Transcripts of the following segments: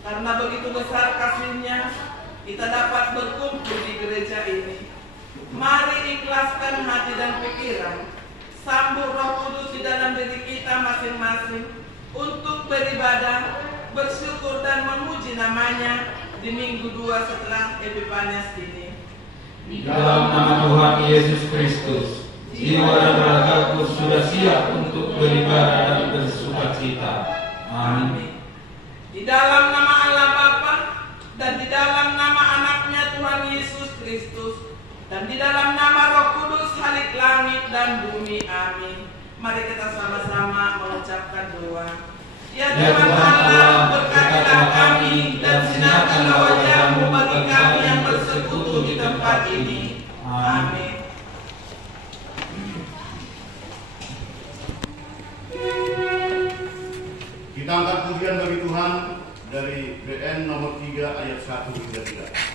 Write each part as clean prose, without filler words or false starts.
Karena begitu besar kasih-Nya, kita dapat berkumpul di gereja ini. Mari ikhlaskan hati dan pikiran, sambut Roh Kudus di dalam diri kita masing-masing untuk beribadah, bersyukur dan memuji namanya di minggu 2 setelah Epifanias ini. Di dalam nama Tuhan Yesus Kristus, jiwa dan ragaku sudah siap untuk beribadah dan bersukacita. Amin. Di dalam nama Allah Bapa dan di dalam nama Anaknya Tuhan Yesus Kristus dan di dalam nama Roh Kudus halik langit dan bumi. Amin. Mari kita sama-sama mengucapkan doa. Ya Tuhan Allah, berkatilah kami dan sinarkanlah wajah-Mu bagi kami yang bersekutu di tempat ini. Amin. Kita angkat pujian bagi Tuhan dari BN nomor 3 ayat 1 hingga 3.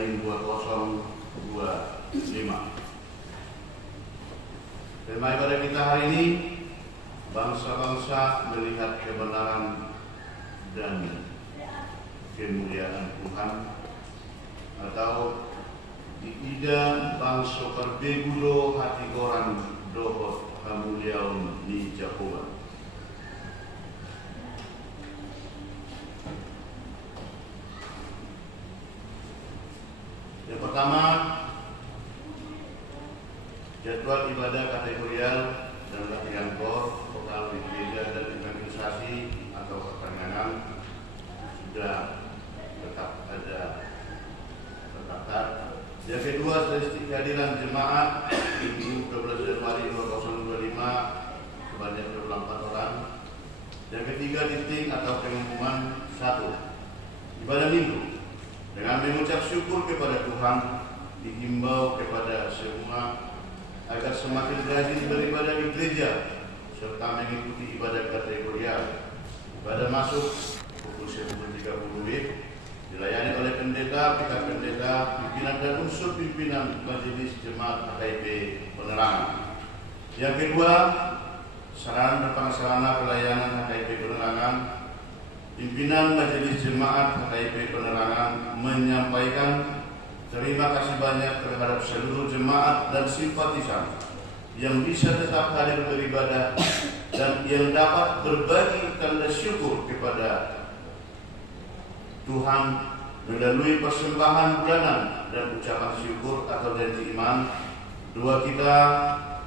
Garing 2025. Tema ibadah kita hari ini, bangsa-bangsa melihat kebenaran dan kemuliaan Tuhan, atau diida bangsa perbegulo hati orang dohot kemuliaan ni Jehovah. Yang pertama, jadwal ibadah kategorial dan latihan kor, vokal di gereja dan evangelisasi atau pertanyaan sudah tetap ada tercatat. Yang kedua, statistik kehadiran jemaat Minggu 12 Januari 2025 sebanyak 24 orang. Yang ketiga, titik atau pengumuman 1. Ibadah Minggu dengan mengucap syukur kepada Tuhan, dihimbau kepada semua agar semakin rajin beribadah di gereja serta mengikuti ibadah kategorial. Ibadah masuk pukul 10.30 dilayani oleh pendeta, pihak pendeta, pimpinan dan unsur pimpinan Majelis Jemaat HKIP Penerangan. Yang kedua, sarana dan prasarana pelayanan HKIP Penerangan. Pimpinan Majelis Jemaat HKIP Penerangan menyampaikan terima kasih banyak terhadap seluruh jemaat dan simpatisan yang bisa tetap hadir beribadah dan yang dapat berbagi tanda syukur kepada Tuhan melalui persembahan bulanan dan ucapan syukur atau janji iman. Doa kita,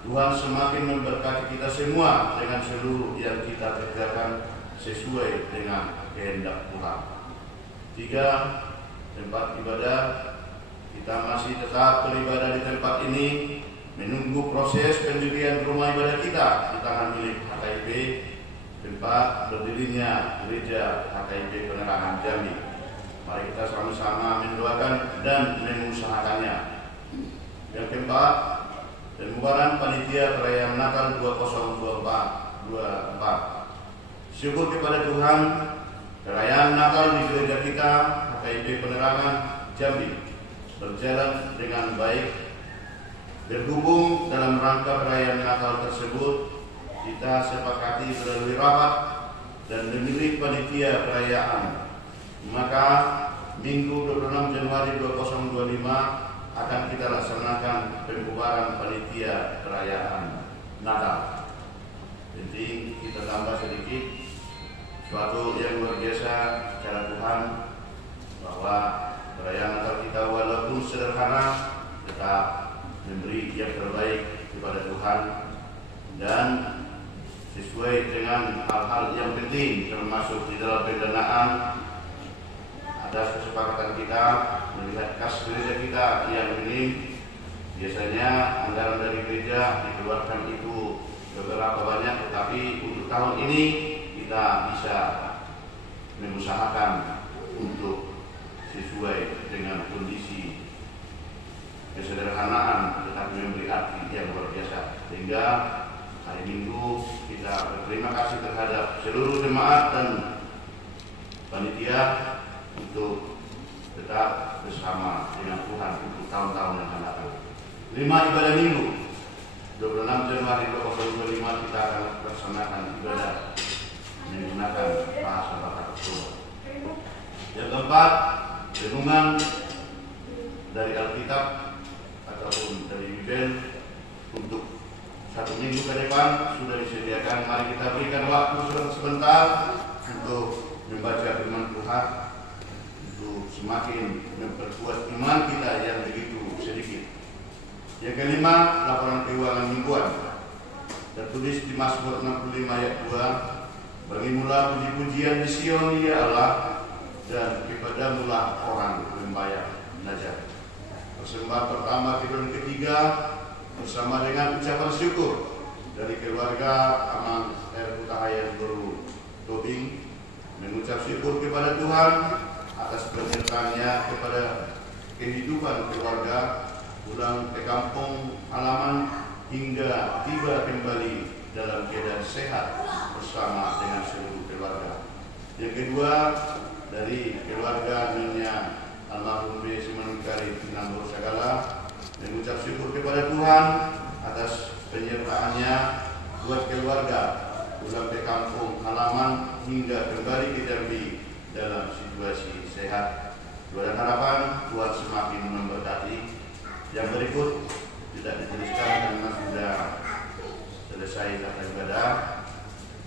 Tuhan semakin memberkati kita semua dengan seluruh yang kita kerjakan sesuai dengan kehendak Tuhan. 3. Tempat ibadah. Kita masih tetap beribadah di tempat ini, menunggu proses pendirian rumah ibadah kita di tangan milik HKIP, tempat berdirinya gereja HKIP Penerangan Jambi. Mari kita sama-sama mendoakan dan mengusahakannya. Yang keempat, pembubaran panitia perayaan Natal 2024. Syukur kepada Tuhan, perayaan Natal di gereja kita HKIP Penerangan Jambi berjalan dengan baik. Berhubung dalam rangka perayaan Natal tersebut, kita sepakati melalui rapat dan memilih panitia perayaan. Maka Minggu 26 Januari 2025 akan kita laksanakan pembubaran panitia perayaan Natal. Jadi kita tambah sedikit, suatu yang luar biasa cara Tuhan, bahwa perayaan Natal kita walaupun sederhana tetap memberi yang terbaik kepada Tuhan dan sesuai dengan hal-hal yang penting, termasuk di dalam pendanaan. Ada kesepakatan kita melihat kas gereja kita yang ini biasanya anggaran dari gereja dikeluarkan itu beberapa banyak, tetapi untuk tahun ini kita bisa mengusahakan untuk sesuai dengan kondisi kesederhanaan tetapi memberi arti yang luar biasa, sehingga hari Minggu kita berterima kasih terhadap seluruh jemaat dan panitia untuk tetap bersama dengan Tuhan untuk tahun-tahun yang akan datang. 5. Ibadah Minggu 26 Januari 2025 kita akan laksanakan ibadah menggunakan bahasa Tuhan. Yang keempat, renungan dari Alkitab ataupun dari Bible untuk 1 minggu ke depan sudah disediakan. Mari kita berikan waktu sebentar untuk membaca firman Tuhan, untuk semakin memperkuat iman kita yang begitu sedikit. Yang kelima, laporan keuangan mingguan tertulis di Mazmur 65 ayat 2. Bagimulah puji-pujian di Sion ya Allah, dan kepadamulah orang membayar najat. Persembahan pertama, kedua, dan ketiga bersama dengan ucapan syukur dari keluarga Aman R. Kutahayan Guru Tobing, mengucap syukur kepada Tuhan atas penyertaannya kepada kehidupan keluarga, pulang ke kampung halaman hingga tiba kembali dalam keadaan sehat bersama dengan seluruh keluarga. Yang kedua, dari keluarga Nyonya almarhum B. Simanukari Pinambur segala, mengucap syukur kepada Tuhan atas penyertaannya buat keluarga pulang ke kampung halaman hingga kembali ke Jambi dalam situasi sehat. Doa dan harapan Tuhan semakin memberkati. Yang berikut tidak dituliskan karena sudah selesai tata ibadah.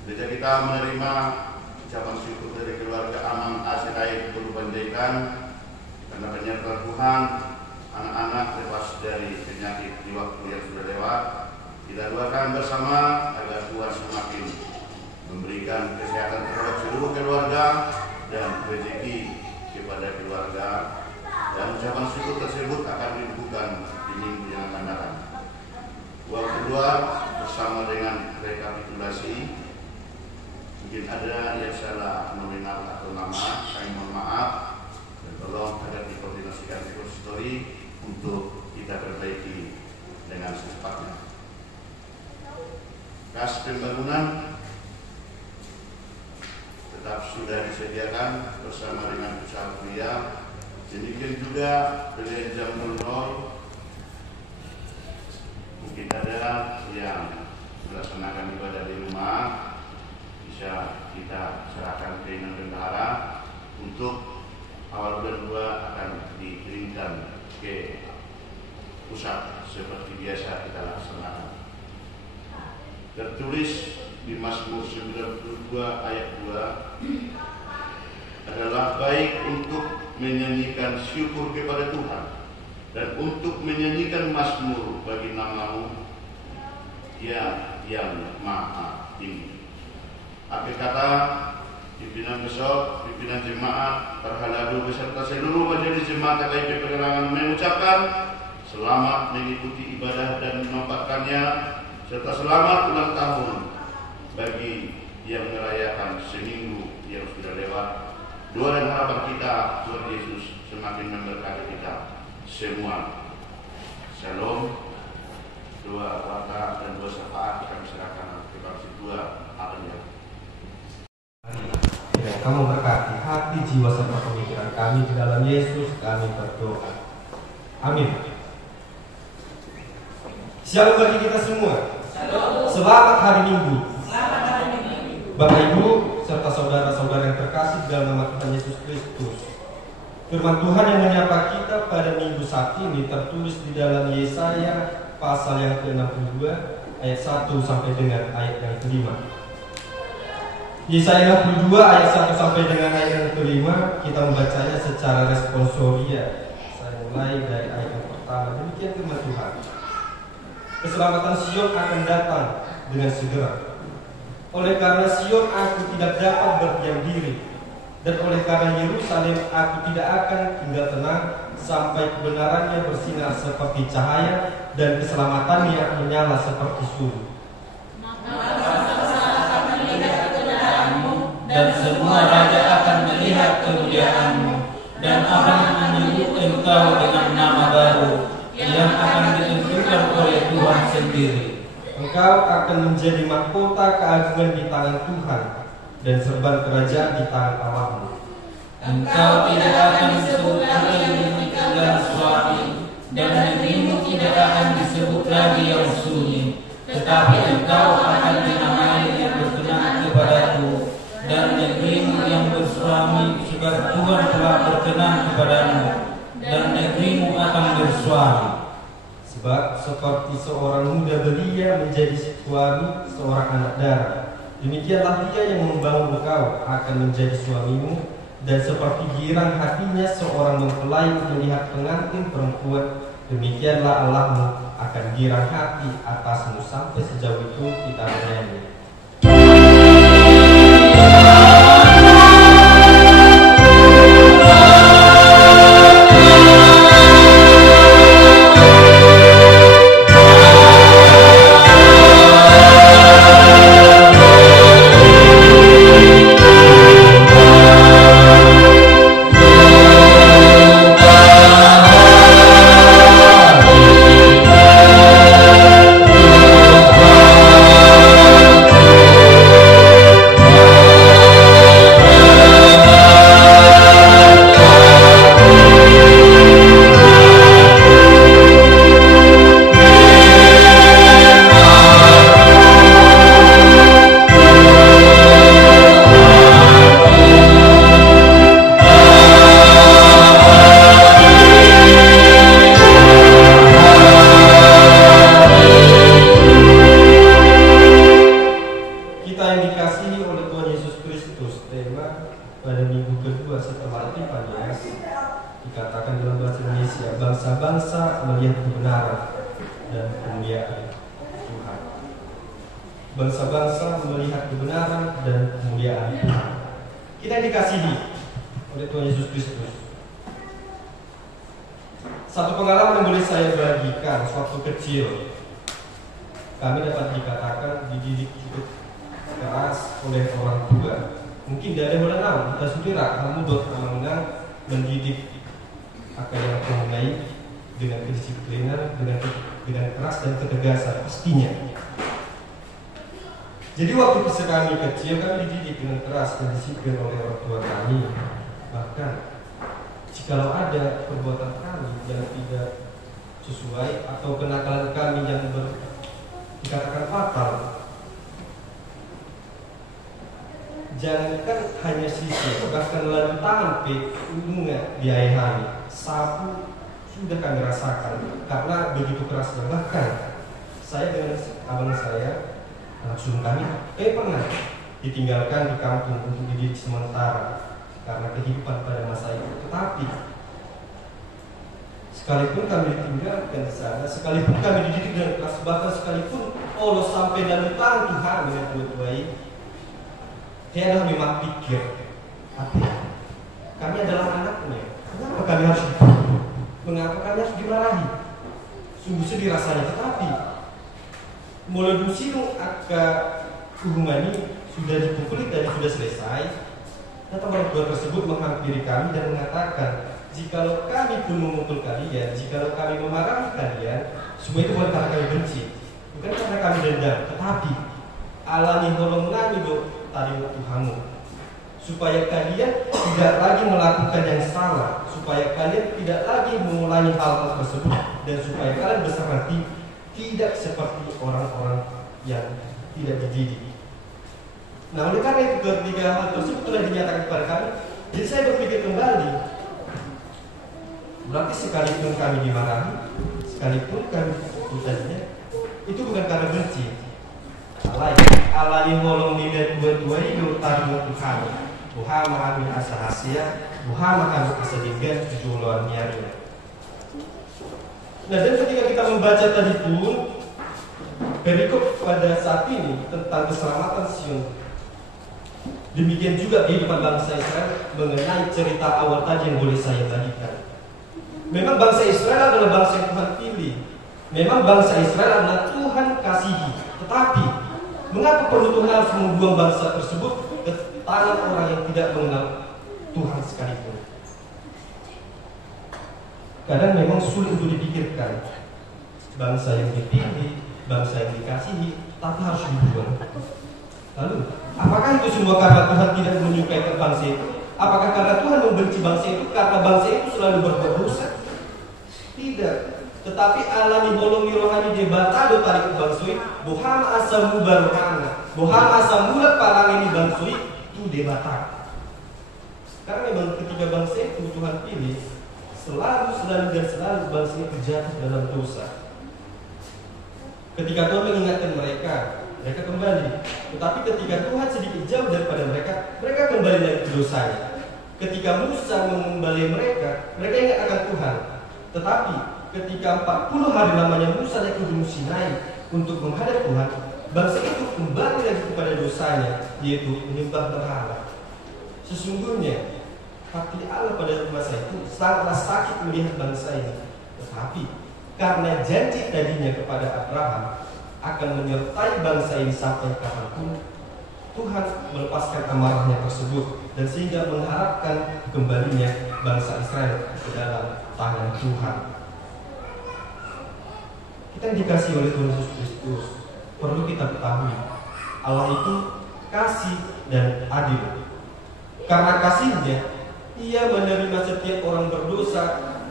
Gereja kita menerima ucapan syukur dari keluarga Amang Asirai Guru Pandaitan karena penyertaan Tuhan anak-anak lepas dari penyakit di waktu yang sudah lewat. Kita doakan bersama agar Tuhan semakin memberikan kesehatan terhadap seluruh keluarga dan rezeki kepada keluarga, dan ucapan syukur tersebut akan dilakukan di minggu yang akan datang. Doa kedua bersama dengan rekapitulasi. Mungkin ada yang salah nominal atau nama, saya mohon maaf dan tolong agar dikoordinasikan ke konsistory untuk kita perbaiki dengan secepatnya. Kas pembangunan tetap sudah disediakan bersama dengan usaha kuliah. Demikian juga pilihan jam 00. Mungkin ada yang melaksanakan ibadah di rumah, bisa kita serahkan ke Inang Bendahara untuk awal bulan 2 akan dikirimkan ke pusat seperti biasa kita laksanakan. Tertulis di Mazmur 92 ayat 2 adalah baik untuk menyanyikan syukur kepada Tuhan dan untuk menyanyikan mazmur bagi nama-Mu yang maha tinggi. Akhir kata, pimpinan besok, pimpinan jemaat, Parhaladu beserta seluruh majelis jemaat KKIP Pegerangan mengucapkan selamat mengikuti ibadah dan menempatkannya, serta selamat ulang tahun bagi yang merayakan seminggu yang sudah lewat. Doa dan harapan kita, Tuhan Yesus semakin memberkati kita semua. Shalom. Doa warta dan doa syafaat kami serahkan kepada Tuhan. Amin. Kamu berkati hati, jiwa, serta pemikiran kami di dalam Yesus kami berdoa. Amin. Shalom bagi kita semua. Selamat hari Minggu. Bapak Ibu serta saudara-saudara yang terkasih dalam nama Tuhan Yesus Kristus. Firman Tuhan yang menyapa kita pada minggu saat ini tertulis di dalam Yesaya pasal yang ke-62 ayat 1 sampai dengan ayat yang ke-5. Yesaya 62 ayat 1 sampai dengan ayat yang ke-5 kita membacanya secara responsoria. Saya mulai dari ayat yang pertama. Demikian firman Tuhan. Keselamatan Sion akan datang dengan segera. Oleh karena Sion aku tidak dapat berdiam diri, dan oleh karena Yerusalem aku tidak akan tinggal tenang sampai kebenarannya bersinar seperti cahaya dan keselamatannya menyala seperti suruh. Dan semua raja akan melihat kemuliaan-Mu dan akan menyebut Engkau dengan nama baru yang akan ditentukan oleh Tuhan sendiri. Engkau akan menjadi mahkota keagungan di tangan Tuhan dan serban kerajaan di tangan Allah-Mu. Engkau tidak akan disebut lagi dan suami, dan negerimu tidak akan disebut lagi yang sunyi, tetapi engkau akan dinamai yang berkenan kepadaku, dan negerimu yang bersuami sebab Tuhan telah berkenan kepadamu, dan negerimu akan bersuami. Sebab seperti seorang muda belia menjadi suami seorang anak darah, demikianlah dia yang membangun engkau akan menjadi suamimu. Dan seperti girang hatinya seorang mempelai melihat pengantin perempuan, demikianlah Allahmu akan girang hati atasmu. Sampai sejauh itu kita bernyanyi. Indonesia, bangsa-bangsa melihat kebenaran dan kemuliaan Tuhan. Bangsa-bangsa melihat kebenaran dan kemuliaan Tuhan. Kita dikasihi oleh Tuhan Yesus Kristus. Satu pengalaman yang boleh saya bagikan, suatu kecil kami dapat dikatakan dididik cukup keras oleh orang tua. Mungkin dari mulai kita saudara kamu menang mendidik akan yang mulai dengan kedisiplinan, dengan keras dan ketegasan pastinya. Jadi waktu kami kecil kami dididik dengan keras dan disiplin oleh orang tua kami. Bahkan jikalau ada perbuatan kami yang tidak sesuai atau kenakalan kami yang dikatakan fatal, jangankan hanya sisir, bahkan lalu tangan ujungnya diaihani, sapu sudah kami rasakan karena begitu kerasnya. Bahkan saya dengan abang saya, anak sulung kami, pernah ditinggalkan di kampung untuk dididik sementara karena kehidupan pada masa itu. Tetapi sekalipun kami ditinggalkan di sana, sekalipun kami dididik dengan keras, bahkan sekalipun Allah sampai dalam tangan Tuhan dengan tua-tuai, dia adalah memang pikir, tapi kami adalah anaknya. Kenapa kami harus dipukul? Mengapa kami harus dimarahi? Sungguh sedih rasanya. Tetapi mulai dulu agak Uhumani sudah dipukuli dan sudah selesai. Datang orang tua tersebut menghampiri kami dan mengatakan, jikalau kami pun memukul kalian, jikalau kami memarahi kalian, semua itu bukan karena kami benci, bukan karena kami dendam, tetapi alani holong nami do tadi Tuhanmu, supaya kalian tidak lagi melakukan yang salah, supaya kalian tidak lagi mengulangi hal tersebut, dan supaya kalian besar nanti tidak seperti orang-orang yang tidak dididik. Nah, oleh karena itu ketiga hal tersebut telah dinyatakan kepada kami. Jadi saya berpikir kembali, berarti sekalipun kami dimarahi, sekalipun kami putusnya, itu bukan karena benci. Alani holong nilai dua-dua itu taruh Tuhan. Tuhan mengambil asa hasia, Tuhan mengambil asa dingin tujuh lawan niarnya. Nah, dan ketika kita membaca tadi pun perikop pada saat ini tentang keselamatan Sion, demikian juga kehidupan bangsa Israel mengenai cerita awal tadi yang boleh saya bagikan. Memang bangsa Israel adalah bangsa yang Tuhan pilih. Memang bangsa Israel adalah Tuhan kasihi. Tetapi mengapa perlu Tuhan harus membuang bangsa tersebut ke tangan orang yang tidak mengenal Tuhan sekalipun? Kadang memang sulit untuk dipikirkan. Bangsa yang dipilih, bangsa yang dikasihi, tapi harus dibuang. Lalu, apakah itu semua karena Tuhan tidak menyukai bangsa itu? Apakah karena Tuhan membenci bangsa itu karena bangsa itu selalu berbuat dosa? Tidak. Tetapi alami bolong rohani debatado tarik bangsui, boham asam barohana, boham asam mulat parang ini bangsui itu debatar. Karena memang ketika bangsa itu Tuhan pilih, selalu bangsa itu jatuh dalam dosa. Ketika Tuhan mengingatkan mereka kembali. Tetapi ketika Tuhan sedikit jauh daripada mereka kembali lagi ke dosanya. Ketika Musa mengembali mereka ingat akan Tuhan. Tetapi ketika 40 hari lamanya Musa naik ke Gunung Sinai untuk menghadap Tuhan, bangsa itu kembali lagi kepada dosanya, yaitu menyembah berhala. Sesungguhnya hati Allah pada masa itu sangatlah sakit melihat bangsa ini. Tetapi karena janji tadinya kepada Abraham akan menyertai bangsa ini sampai kapanpun, Tuhan melepaskan amarahnya tersebut dan sehingga mengharapkan kembalinya bangsa Israel ke dalam tangan Tuhan. Kita yang dikasih oleh Tuhan Yesus Kristus, perlu kita ketahui Allah itu kasih dan adil. Karena kasihnya, Ia menerima setiap orang berdosa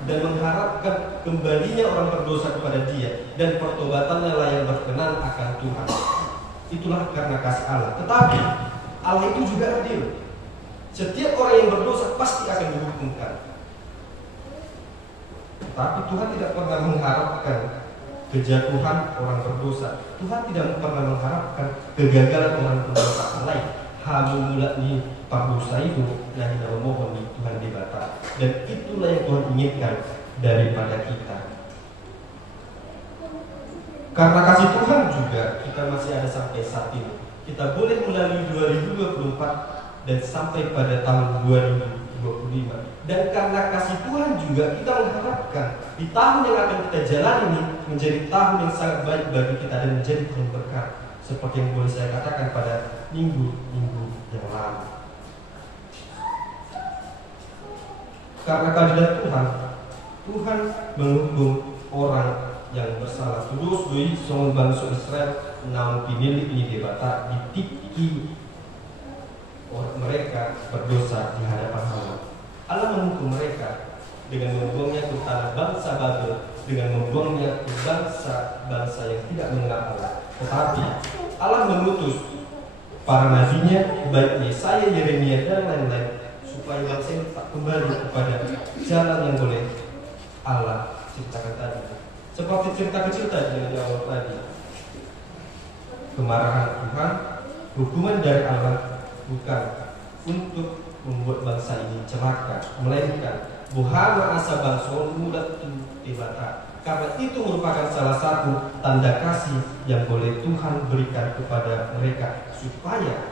dan mengharapkan kembalinya orang berdosa kepada Dia, dan pertobatannya lah yang berkenan akan Tuhan. Itulah karena kasih Allah. Tetapi Allah itu juga adil. Setiap orang yang berdosa pasti akan dihukumkan. Tetapi Tuhan tidak pernah mengharapkan kejatuhan orang berdosa. Tuhan tidak pernah mengharapkan kegagalan orang berdosa lain. Hamulani pardosa itu nah kita memohon Tuhan dibata. Dan itulah yang Tuhan inginkan daripada kita. Karena kasih Tuhan juga kita masih ada sampai saat ini. Kita boleh melalui 2024 dan sampai pada tahun 2025. Dan karena kasih Tuhan juga kita mengharapkan di tahun yang akan kita jalani ini menjadi tahun yang sangat baik bagi kita dan menjadi tahun berkah. Seperti yang boleh saya katakan pada minggu-minggu yang lalu. Karena keadilan Tuhan, Tuhan menghukum orang yang bersalah. Terus doi songon bangsa Israel namun pinilik ini debata ditiki orang mereka berdosa di hadapan Allah. Allah menghukum mereka dengan membuangnya ke tanah bangsa Babel, dengan membuangnya ke bangsa-bangsa yang tidak mengenal Allah. Tetapi Allah mengutus para nabinya, baik Yesaya, Yeremia dan lain-lain, supaya bangsa ini tak kembali kepada jalan yang boleh Allah ciptakan tadi. Seperti cerita kecil tadi yang diawal tadi, kemarahan Tuhan, hukuman dari Allah bukan untuk membuat bangsa ini celaka, melainkan buhana asa bangsa mudah tibata. Karena itu merupakan salah satu tanda kasih yang boleh Tuhan berikan kepada mereka, supaya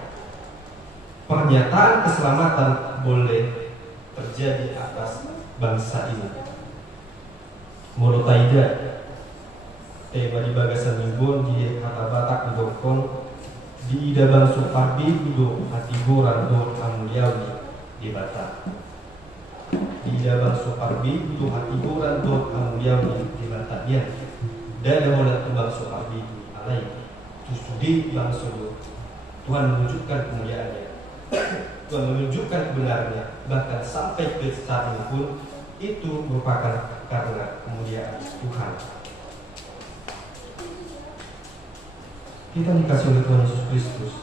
pernyataan keselamatan boleh terjadi atas bangsa ini. Menurut Taida, tema di bagasan Nimbon di kata Batak Dokon di ida bangsa Parbi Udo Atiboran do Amuliawi di Batak. Di ida bangsa Parbi Udo Atiboran do Amuliawi di Batak ya. Dan ada mulai bangsa Parbi itu alai. Studi bangsa itu Tuhan menunjukkan kemuliaannya. Tuhan menunjukkan kebenarannya, bahkan sampai ke saat ini pun itu merupakan karena kemuliaan Tuhan. Kita dikasih oleh Tuhan Yesus Kristus.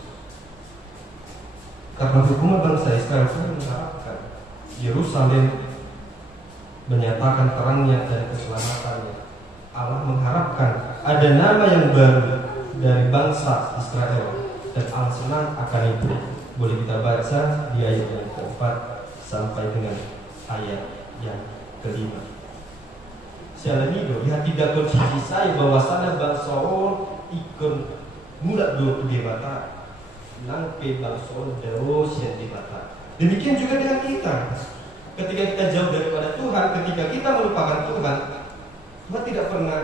Karena hukuman bangsa Israel, Tuhan mengharapkan Yerusalem menyatakan terangnya dan keselamatannya. Allah mengharapkan ada nama yang baru dari bangsa Israel, dan Allah senang akan itu. Boleh kita baca di ayat yang keempat sampai dengan ayat yang kelima. Salamido lihat tidak konsisi saya bahwa sana bangsa ikon mulak do debata langpe bangsa daros yang debata. Demikian juga dengan kita. Ketika kita jauh daripada Tuhan, ketika kita melupakan Tuhan, Tuhan tidak pernah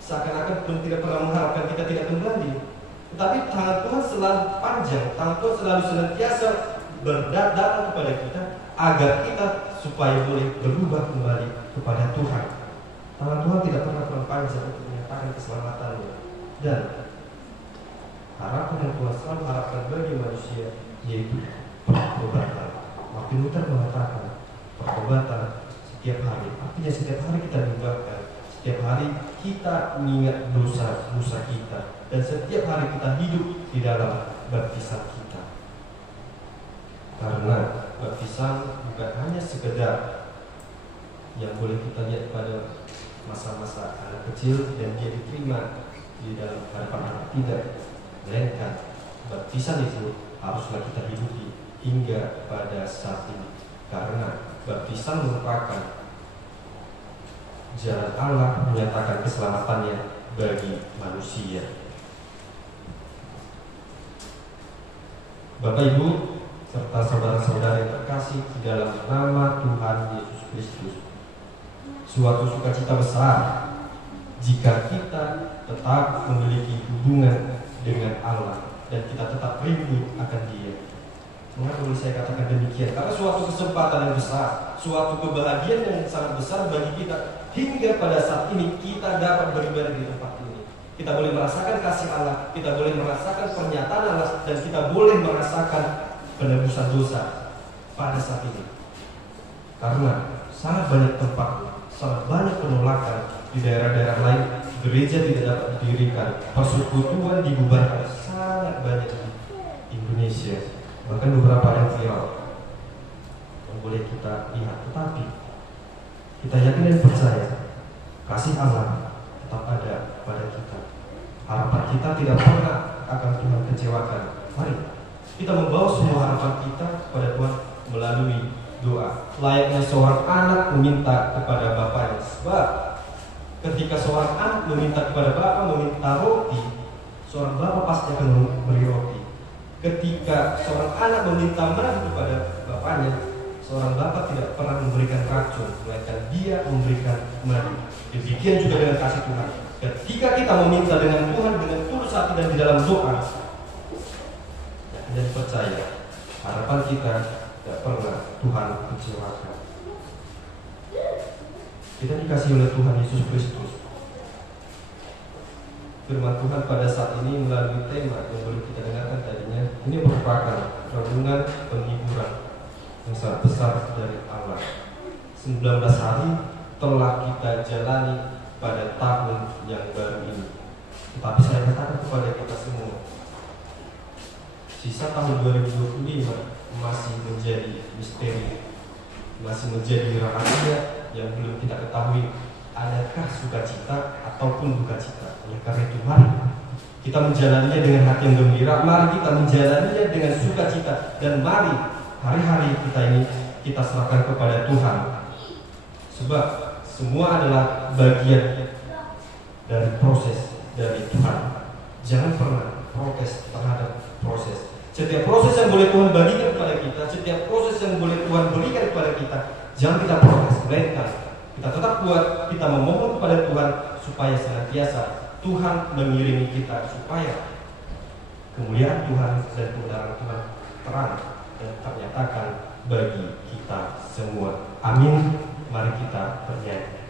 seakan-akan Tuhan tidak pernah mengharapkan kita tidak kembali. Tetapi tangan Tuhan selalu panjang, tangan Tuhan selalu senantiasa berdatang kepada kita agar kita supaya boleh berubah kembali kepada Tuhan. Tangan Tuhan tidak pernah panjang untuk menyatakan keselamatannya. Dan harapan yang Tuhan selalu harapkan bagi manusia yaitu pertobatan. Martin Luther mengatakan pertobatan setiap hari. Artinya setiap hari kita diubahkan, setiap hari kita mengingat dosa-dosa kita, dan setiap hari kita hidup di dalam baptisan kita. Karena baptisan bukan hanya sekedar yang boleh kita lihat pada masa-masa anak kecil dan dia diterima di dalam hadapan anak, tidak, melainkan baptisan itu haruslah kita hidupi hingga pada saat ini. Karena baptisan merupakan jalan Allah menyatakan keselamatannya bagi manusia. Bapak Ibu serta saudara-saudara yang terkasih di dalam nama Tuhan Yesus Kristus, suatu sukacita besar jika kita tetap memiliki hubungan dengan Allah dan kita tetap rindu akan Dia. Mengapa boleh saya katakan demikian? Karena suatu kesempatan yang besar, suatu kebahagiaan yang sangat besar bagi kita hingga pada saat ini kita dapat beribadah di tempat ini. Kita boleh merasakan kasih Allah, kita boleh merasakan pernyataan Allah, dan kita boleh merasakan penebusan dosa pada saat ini. Karena sangat banyak tempat, sangat banyak penolakan di daerah-daerah lain, gereja tidak dapat didirikan, persekutuan dibubarkan, sangat banyak di Indonesia. Bahkan beberapa yang viral yang boleh kita lihat. Tetapi kita yakin dan percaya kasih Allah tetap ada pada kita. Harapan kita tidak pernah akan Tuhan kecewakan. Mari kita membawa semua harapan kita kepada Tuhan melalui doa. Layaknya seorang anak meminta kepada bapaknya. Sebab ketika seorang anak meminta kepada bapak, meminta roti, seorang bapak pasti akan memberi roti. Ketika seorang anak meminta madu kepada bapaknya, seorang bapak tidak pernah memberikan racun, melainkan dia memberikan madu. Demikian juga dengan kasih Tuhan. Ketika kita meminta dengan Tuhan dengan tulus hati dan di dalam doa, dan percaya, harapan kita tidak pernah Tuhan kecewakan. Kita dikasih oleh Tuhan Yesus Kristus. Firman Tuhan pada saat ini melalui tema yang baru kita dengarkan tadinya, ini merupakan renungan penghiburan yang sangat besar dari Allah. 19 hari telah kita jalani pada tahun yang baru ini. Tetapi saya katakan kepada kita semua, sisa tahun 2025 masih menjadi misteri, masih menjadi rahasia yang belum kita ketahui. Adakah sukacita ataupun duka cita? Oleh karena itu mari kita menjalaninya dengan hati yang gembira. Mari kita menjalaninya dengan sukacita. Dan mari hari-hari kita ini kita serahkan kepada Tuhan. Sebab semua adalah bagian dari proses dari Tuhan. Jangan pernah protes terhadap proses. Setiap proses yang boleh Tuhan bagikan kepada kita, setiap proses yang boleh Tuhan berikan kepada kita, jangan kita protes, melainkan kita tetap kuat, kita memohon kepada Tuhan supaya senantiasa Tuhan mengiringi kita, supaya kemuliaan Tuhan dan kebenaran Tuhan terang dan ternyatakan bagi kita semua. Amin. Mari kita bernyanyi.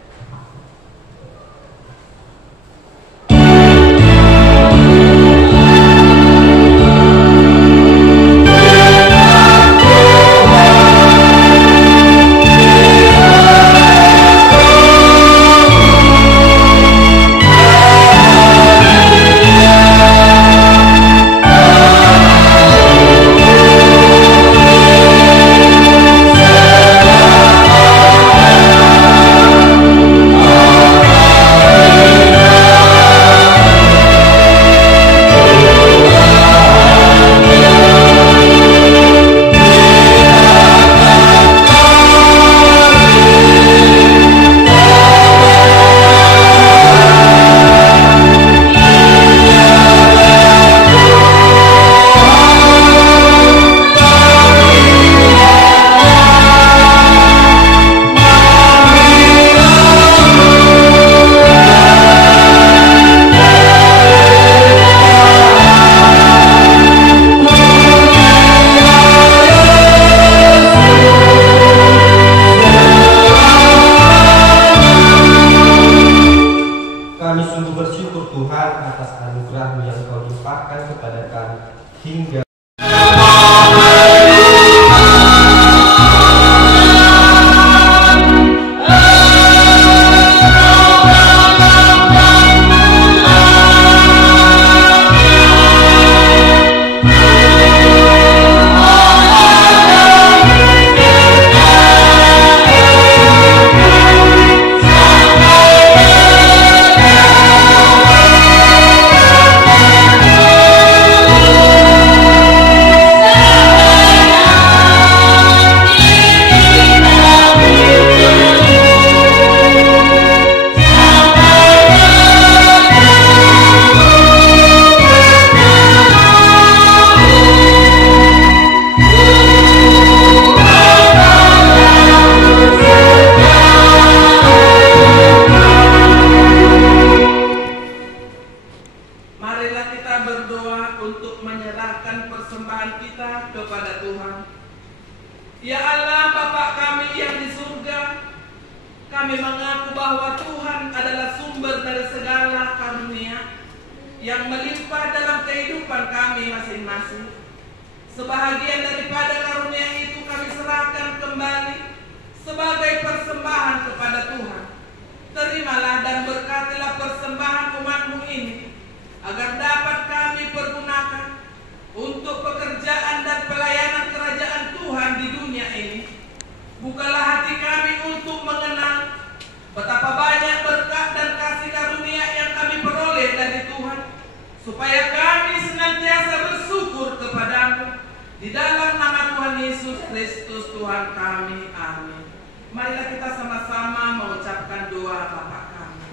Supaya kami senantiasa bersyukur kepadamu Di dalam nama Tuhan Yesus Kristus Tuhan kami, amin. Marilah kita sama-sama mengucapkan doa Bapa kami.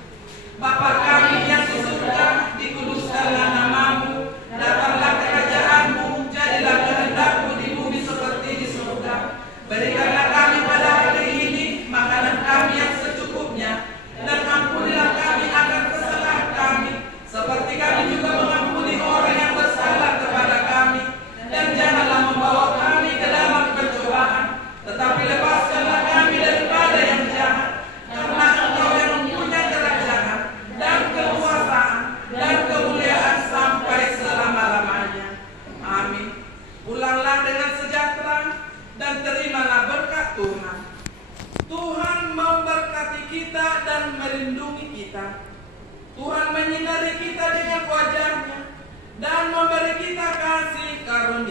Bapa kami yang di surga, dikuduskanlah namamu, datanglah kerajaanmu, jadilah kehendakmu di bumi seperti di surga. Berikanlah kami pada hari ini makanan kami yang secukupnya, dan ampunilah kami akan kesalahan kami, seperti kami juga mengampuni orang yang bersalah kepada kami. Dan janganlah membawa kami ke dalam pencobaan, tetapi lepaskanlah kami daripada yang jahat, karena Engkau yang mempunyai kerajaan dan kekuasaan dan kemuliaan sampai selama-lamanya. Amin. Pulanglah dengan sejahtera dan terimalah berkat Tuhan. Tuhan memberkati kita dan melindungi kita. Tuhan menyinari kita dengan wajah-Nya dan memberi kita kasih karunia.